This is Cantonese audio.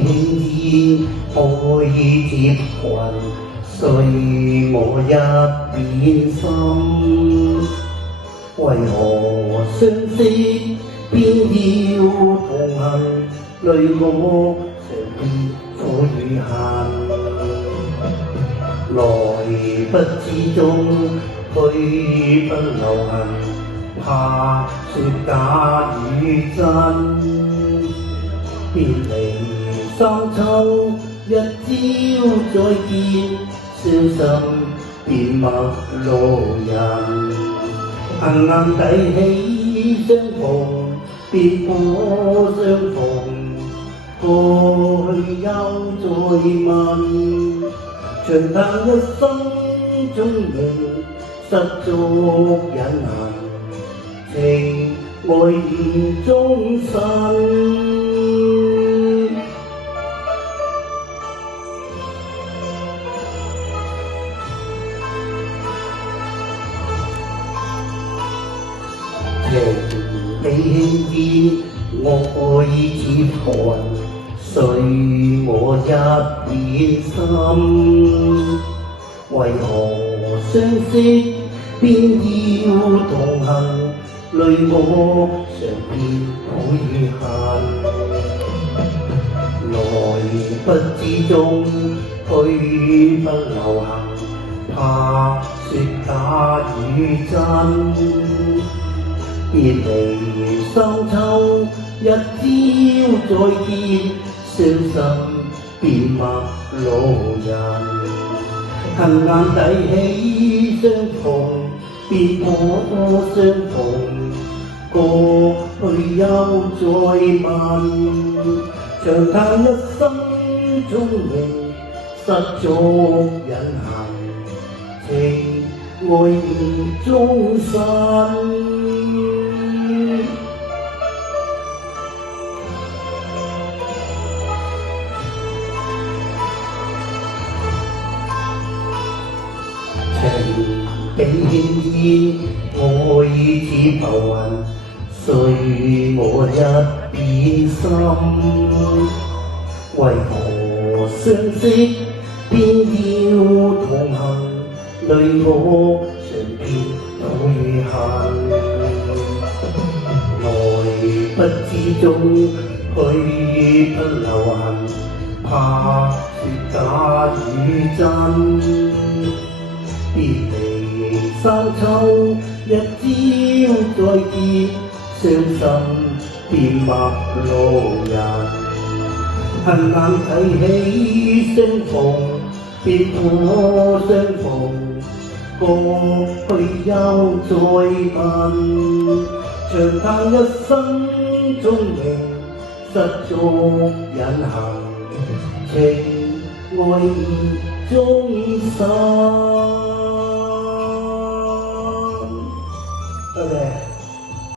輕愛接群，碎我一片心。為何相識偏要同行，累我常變苦與恨。來不知終，去不留痕，怕說假與真。別離三秋，一朝再見，傷心變陌路人。硬硬提起相逢，便可相逢，過去又再問。長嘆一生中明，失足隱恨，情愛願終身。仍未輕煙，愛接寒，碎我一片心。為何相識偏要同行，累我常變苦與恨。來不知終，去不留痕，怕說假與真。別離三秋，一朝再見，傷心變陌路人。硬硬提起相逢，便可相逢，過去又再問。長嘆一生中明，失足隱恨，情愛願終身。情比輕煙，愛似浮雲，碎我一片心。為何相識偏要同行，累我常變苦與恨。來不知終，去不留痕，怕說假與真。別離三秋，一朝再見，傷心變陌路人。硬硬提起相逢，便可相逢，過去又再問。長嘆一生中明，失足隱恨，情愛願終身。多謝。